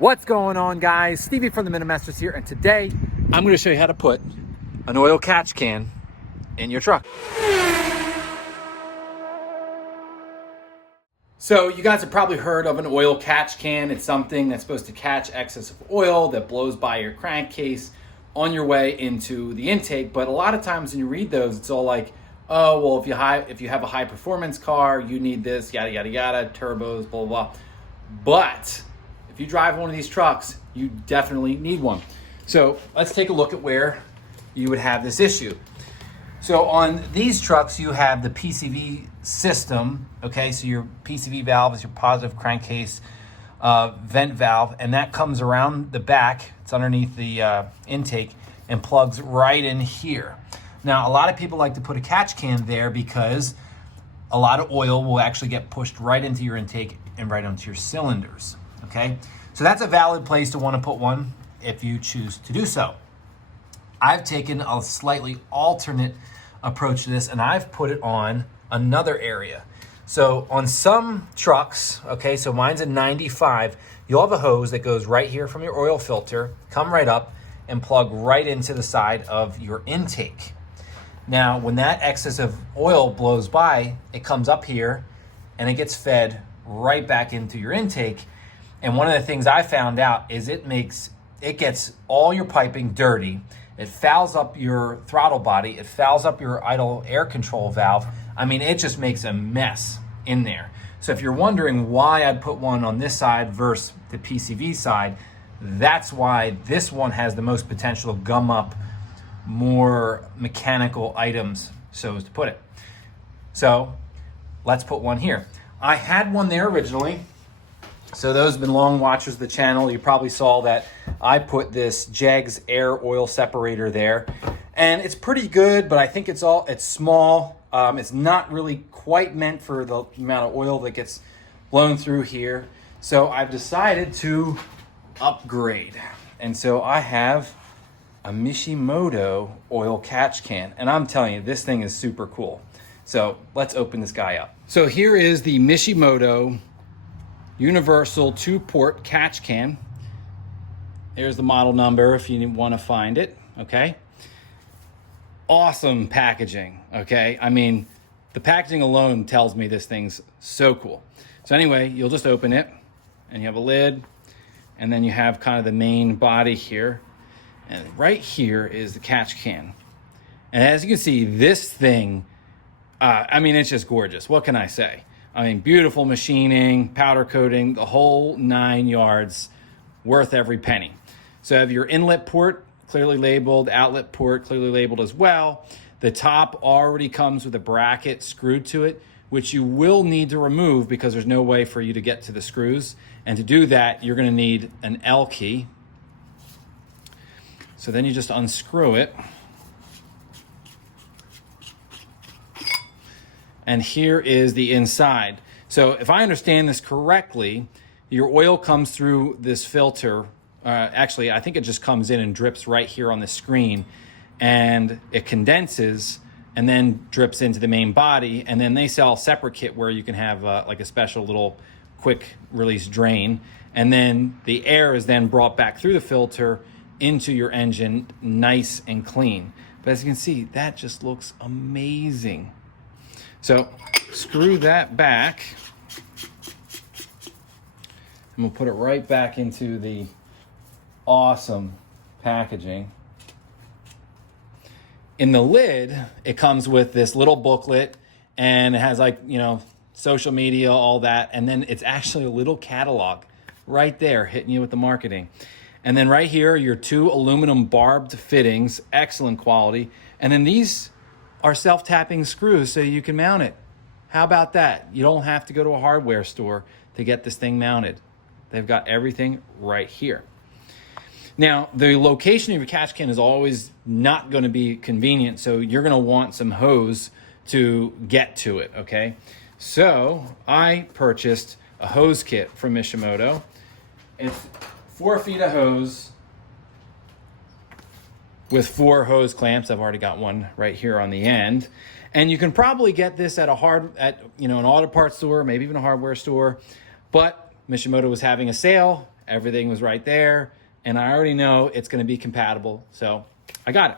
What's going on, guys? Stevie from the Minimasters here, and today I'm going to show you how to put an oil catch can in your truck. So you guys have probably heard of an oil catch can. It's something that's supposed to catch excess of oil that blows by your crankcase on your way into the intake. But a lot of times when you read those, it's all like, oh, well, if you have a high performance car, you need this, yada, yada, yada, turbos, blah, blah, blah. But if you drive one of these trucks, you definitely need one. So let's take a look at where you would have this issue. So on these trucks, you have the PCV system, okay? So your PCV valve is your positive crankcase vent valve, and that comes around the back. It's underneath the intake and plugs right in here. Now, a lot of people like to put a catch can there because a lot of oil will actually get pushed right into your intake and right onto your cylinders, okay? So that's a valid place to want to put one if you choose to do so. I've taken a slightly alternate approach to this, and I've put it on another area. So on some trucks, okay, so mine's a 95, you'll have a hose that goes right here from your oil filter, come right up and plug right into the side of your intake. Now, when that excess of oil blows by, it comes up here and it gets fed right back into your intake. And one of the things I found out is it gets all your piping dirty. It fouls up your throttle body. It fouls up your idle air control valve. I mean, it just makes a mess in there. So if you're wondering why I'd put one on this side versus the PCV side, that's why this one has the most potential to gum up more mechanical items, so as to put it. So let's put one here. I had one there originally. So those have been long watchers of the channel. You probably saw that I put this Jegs air oil separator there, and it's pretty good, but I think it's small. It's not really quite meant for the amount of oil that gets blown through here. So I've decided to upgrade. And so I have a Mishimoto oil catch can, and I'm telling you, this thing is super cool. So let's open this guy up. So here is the Mishimoto universal 2-port catch can. There's the model number if you want to find it, okay? Awesome packaging, okay? I mean, the packaging alone tells me this thing's so cool. So anyway, you'll just open it, and you have a lid, and then you have kind of the main body here. And right here is the catch can. And as you can see, this thing, I mean, it's just gorgeous. What can I say? I mean, beautiful machining, powder coating, the whole 9 yards, worth every penny. So you have your inlet port clearly labeled, outlet port clearly labeled as well. The top already comes with a bracket screwed to it, which you will need to remove because there's no way for you to get to the screws. And to do that, you're gonna need an L key. So then you just unscrew it. And here is the inside. So if I understand this correctly, your oil comes through this filter. Actually, I think it just comes in and drips right here on the screen, and it condenses and then drips into the main body. And then they sell a separate kit where you can have like a special little quick release drain. And then the air is then brought back through the filter into your engine, nice and clean. But as you can see, that just looks amazing. So screw that back, and we'll put it right back into the awesome packaging. In the lid, it comes with this little booklet, and it has, like, you know, social media, all that, and then it's actually a little catalog right there hitting you with the marketing. And then right here, your 2 aluminum barbed fittings, excellent quality. And then these are self-tapping screws so you can mount it. How about that? You don't have to go to a hardware store to get this thing mounted. They've got everything right here. Now, the location of your catch can is always not going to be convenient, so you're going to want some hose to get to it, okay? So I purchased a hose kit from Mishimoto. It's 4 feet of hose with 4 hose clamps. I've already got one right here on the end. And you can probably get this at an auto parts store, maybe even a hardware store. But Mishimoto was having a sale everything was right there, and I already know it's gonna be compatible, so I got it.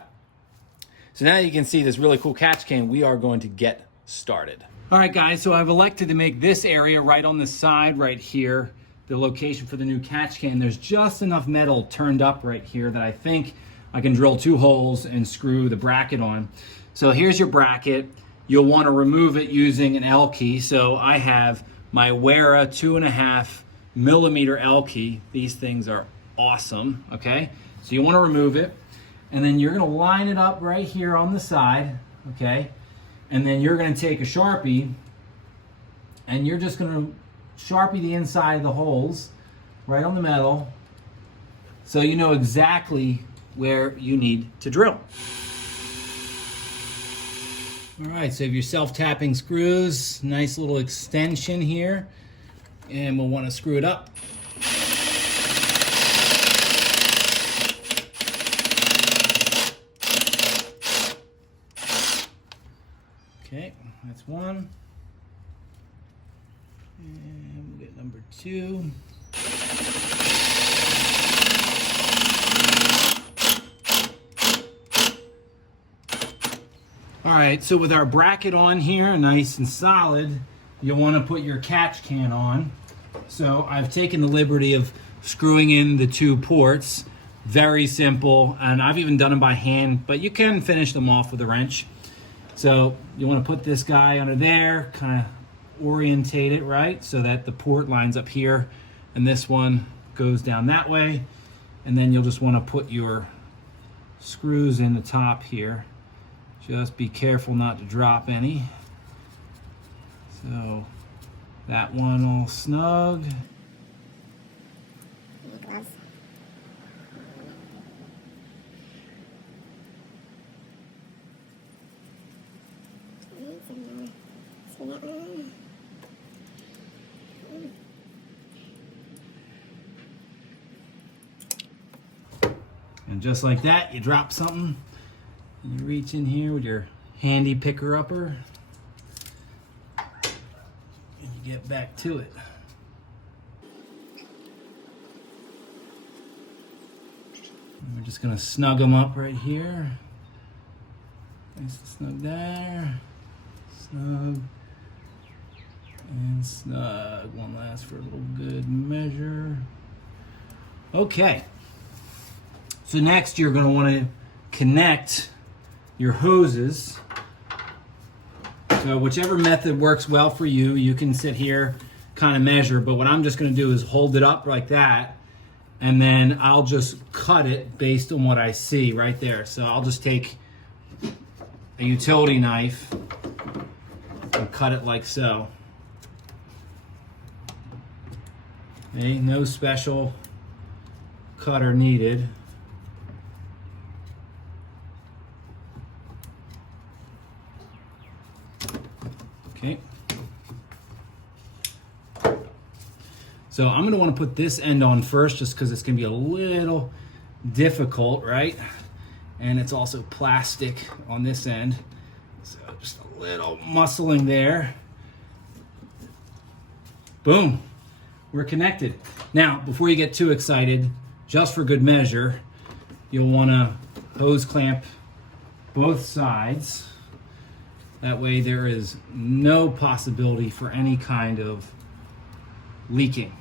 So now you can see this really cool catch can. We are going to get started. All right, guys, so I've elected to make this area right on the side right here the location for the new catch can. There's just enough metal turned up right here that I think I can drill 2 holes and screw the bracket on. So here's your bracket. You'll want to remove it using an L key. So I have my Wera 2.5 millimeter L key. These things are awesome, okay? So you want to remove it, and then you're going to line it up right here on the side, okay? And then you're going to take a Sharpie, and you're just going to Sharpie the inside of the holes right on the metal so you know exactly where you need to drill. All right, so you have your self-tapping screws, nice little extension here, and we'll want to screw it up. Okay, that's one. And we'll get number 2. All right, so with our bracket on here, nice and solid, you'll want to put your catch can on. So I've taken the liberty of screwing in the 2 ports. Very simple, and I've even done them by hand, but you can finish them off with a wrench. So you want to put this guy under there, kind of orientate it right so that the port lines up here, and this one goes down that way. And then you'll just want to put your screws in the top here. Just be careful not to drop any. So that one all snug. Gloves. And just like that, you drop something, and you reach in here with your handy picker-upper, and you get back to it. And we're just gonna snug them up right here. Nice and snug there. Snug. And snug. One last for a little good measure. Okay. So next you're going to want to connect your hoses. So whichever method works well for you, you can sit here, kind of measure, but what I'm just going to do is hold it up like that, and then I'll just cut it based on what I see right there. So I'll just take a utility knife and cut it like so. Okay, no special cutter needed. Okay. So I'm going to want to put this end on first just because it's going to be a little difficult, right? And it's also plastic on this end. So just a little muscling there. Boom. We're connected. Now, before you get too excited, just for good measure, you'll want to hose clamp both sides. That way there is no possibility for any kind of leaking.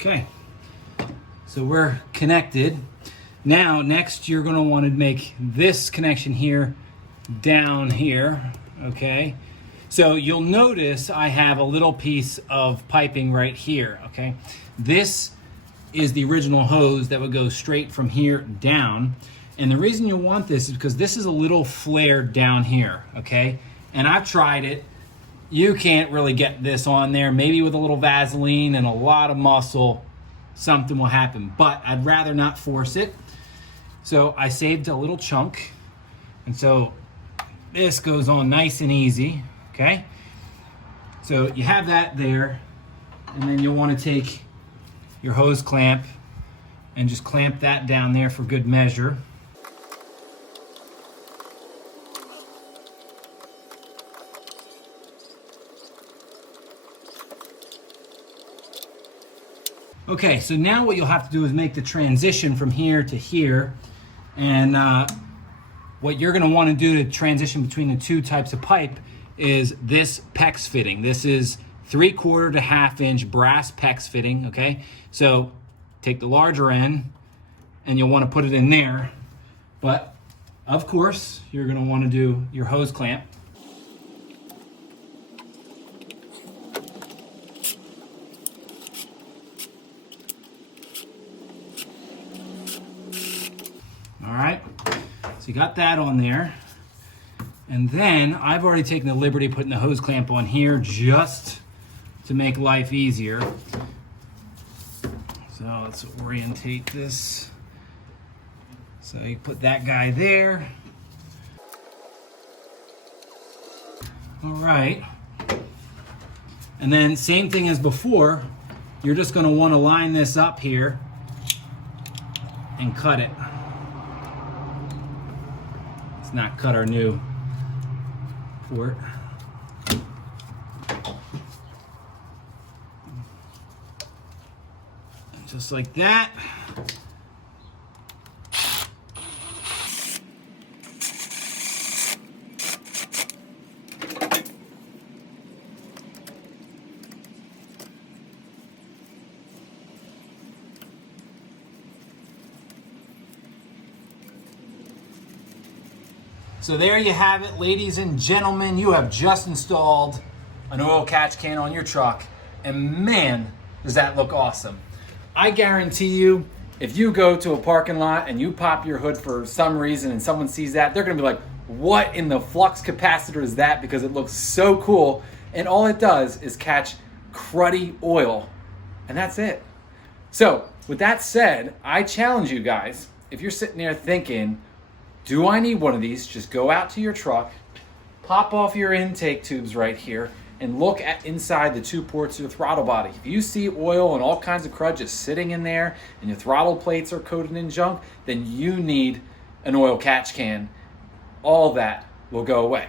Okay, so we're connected. Now, next you're gonna wanna make this connection here down here, okay? So you'll notice I have a little piece of piping right here, okay? This is the original hose that would go straight from here down. And the reason you want this is because this is a little flared down here, okay? And I've tried it. You can't really get this on there. Maybe with a little Vaseline and a lot of muscle, something will happen. But I'd rather not force it. So I saved a little chunk. And so this goes on nice and easy, okay? So you have that there, and then you'll want to take your hose clamp and just clamp that down there for good measure. Okay, so now what you'll have to do is make the transition from here to here. And what you're gonna wanna do to transition between the two types of pipe is this PEX fitting. This is 3/4 to 1/2 inch brass PEX fitting, okay? So take the larger end and you'll wanna put it in there. But of course, you're gonna wanna do your hose clamp. All right, so you got that on there. And then I've already taken the liberty of putting the hose clamp on here just to make life easier. So let's orientate this. So you put that guy there. All right. And then same thing as before, you're just gonna wanna line this up here and cut it. Let's not cut our new port. Just like that. So there you have it, ladies and gentlemen. You have just installed an oil catch can on your truck, and man, does that look awesome. I guarantee you, if you go to a parking lot and you pop your hood for some reason and someone sees that, they're gonna be like, what in the flux capacitor is that? Because it looks so cool, and all it does is catch cruddy oil, and that's it. So with that said, I challenge you guys, if you're sitting there thinking, do I need one of these? Just go out to your truck, pop off your intake tubes right here, and look at inside the two ports of your throttle body. If you see oil and all kinds of crud just sitting in there and your throttle plates are coated in junk, then you need an oil catch can. All that will go away.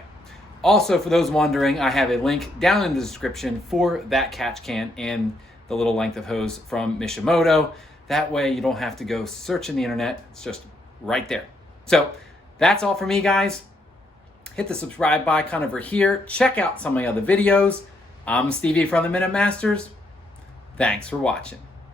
Also, for those wondering, I have a link down in the description for that catch can and the little length of hose from Mishimoto. That way you don't have to go searching the internet. It's just right there. So that's all for me, guys. Hit the subscribe icon over here. Check out some of my other videos. I'm Stevie from the Minute Masters. Thanks for watching.